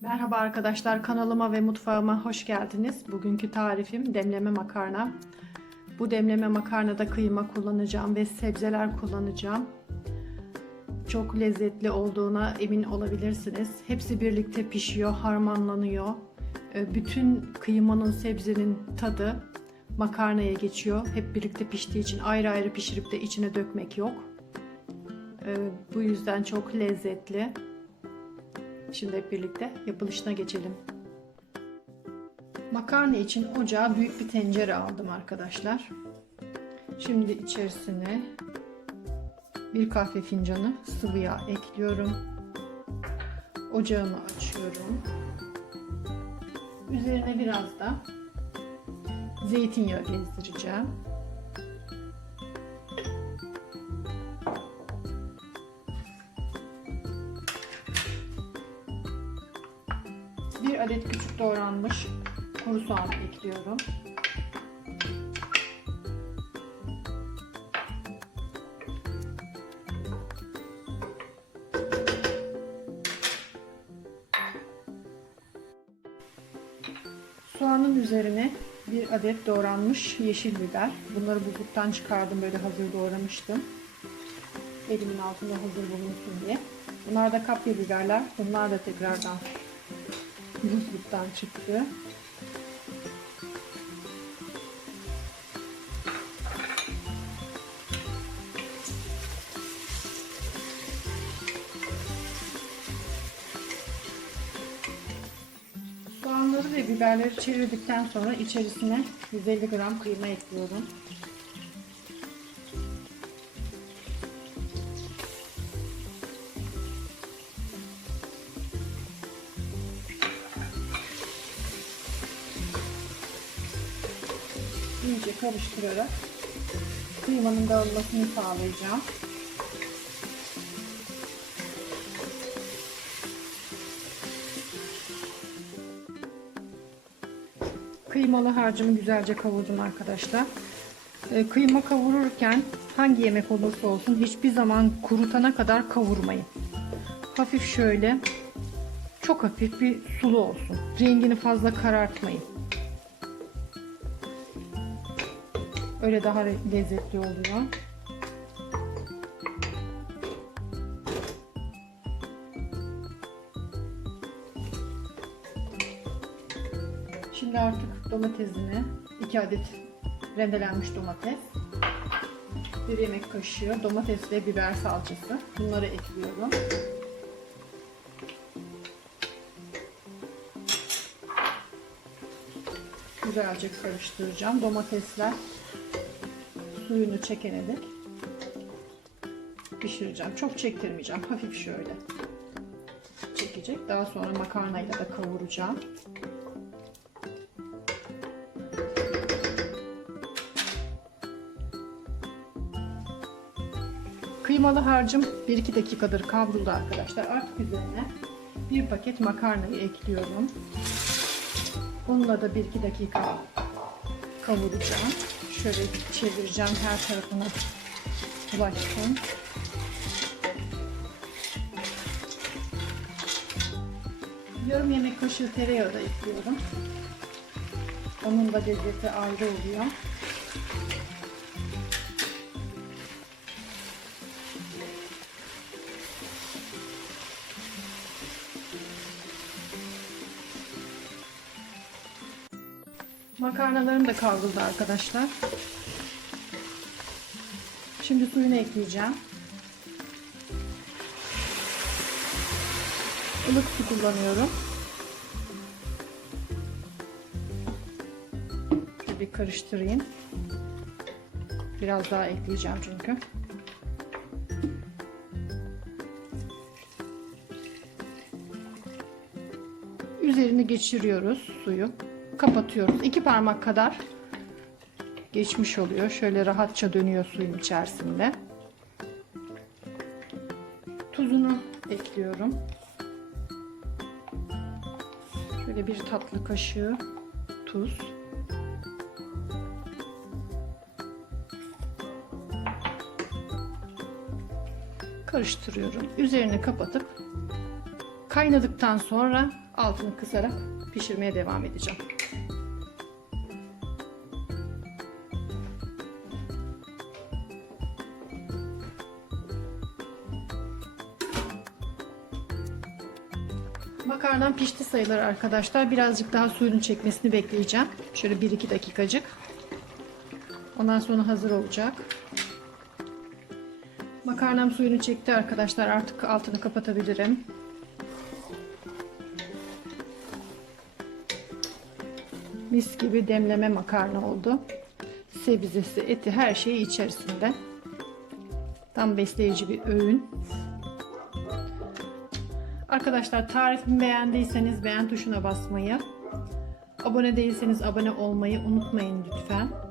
Merhaba arkadaşlar kanalıma ve mutfağıma hoş geldiniz. Bugünkü tarifim demleme makarna. Bu demleme makarnada kıyma kullanacağım ve sebzeler kullanacağım. Çok lezzetli olduğuna emin olabilirsiniz. Hepsi birlikte pişiyor, harmanlanıyor. Ee, Bütün kıymanın, sebzenin tadı makarnaya geçiyor. Hep birlikte piştiği için ayrı ayrı pişirip de içine dökmek yok. Ee, Bu yüzden çok lezzetli. Şimdi hep birlikte yapılışına geçelim. Makarna için ocağa büyük bir tencere aldım arkadaşlar. Şimdi içerisine bir kahve fincanı sıvı yağ ekliyorum. Ocağımı açıyorum. Üzerine biraz da zeytinyağı gezdireceğim. Bir adet küçük doğranmış kuru soğan ekliyorum. Soğanın üzerine bir adet doğranmış yeşil biber. Bunları buzluktan çıkardım böyle hazır doğramıştım. Elimin altında hazır bulunsun diye. Bunlar da kapya biberler. Bunlar da tekrardan buzluktan çıktı. Soğanları ve biberleri çevirdikten sonra içerisine 150 gram kıyma ekliyorum. İyice karıştırarak kıymanın dağılmasını sağlayacağım. Kıymalı harcımı güzelce kavurdum arkadaşlar. Ee, Kıyma kavururken hangi yemek olursa olsun hiçbir zaman kurutana kadar kavurmayın. Hafif şöyle çok hafif bir sulu olsun. Rengini fazla karartmayın. Öyle daha lezzetli oluyor. Şimdi artık domatesini 2 adet rendelenmiş domates, bir yemek kaşığı domates ve biber salçası. Bunları ekliyorum. Güzelce karıştıracağım. Domatesler suyunu çekene dek pişireceğim. Çok çektirmeyeceğim. Hafif şöyle çekecek. Daha sonra makarnayla da kavuracağım. Kıymalı harcım 1-2 dakikadır kavruldu arkadaşlar. Artık üzerine bir paket makarnayı ekliyorum. Bununla da 1-2 dakika kavuracağım. Şöyle çevireceğim her tarafına ulaşsın. Yarım yemek kaşığı tereyağı da ekliyorum. Onun da lezzeti ayrı oluyor. Makarnalarım da kavruldu arkadaşlar. Şimdi suyunu ekleyeceğim. Ilık su kullanıyorum. Şöyle bir karıştırayım. Biraz daha ekleyeceğim çünkü. Üzerini geçiriyoruz suyu. Kapatıyoruz. İki parmak kadar geçmiş oluyor. Şöyle rahatça dönüyor suyun içerisinde. Tuzunu ekliyorum. Şöyle bir tatlı kaşığı tuz. Karıştırıyorum. Üzerini kapatıp kaynadıktan sonra altını kısarak pişirmeye devam edeceğim. Makarnam pişti sayılır arkadaşlar. Birazcık daha suyunu çekmesini bekleyeceğim. Şöyle 1-2 dakikacık. Ondan sonra hazır olacak. Makarnam suyunu çekti arkadaşlar. Artık altını kapatabilirim. Mis gibi demleme makarna oldu. Sebzesi, eti her şeyi içerisinde. Tam besleyici bir öğün. Arkadaşlar tarifimi beğendiyseniz beğen tuşuna basmayı, abone değilseniz abone olmayı unutmayın lütfen.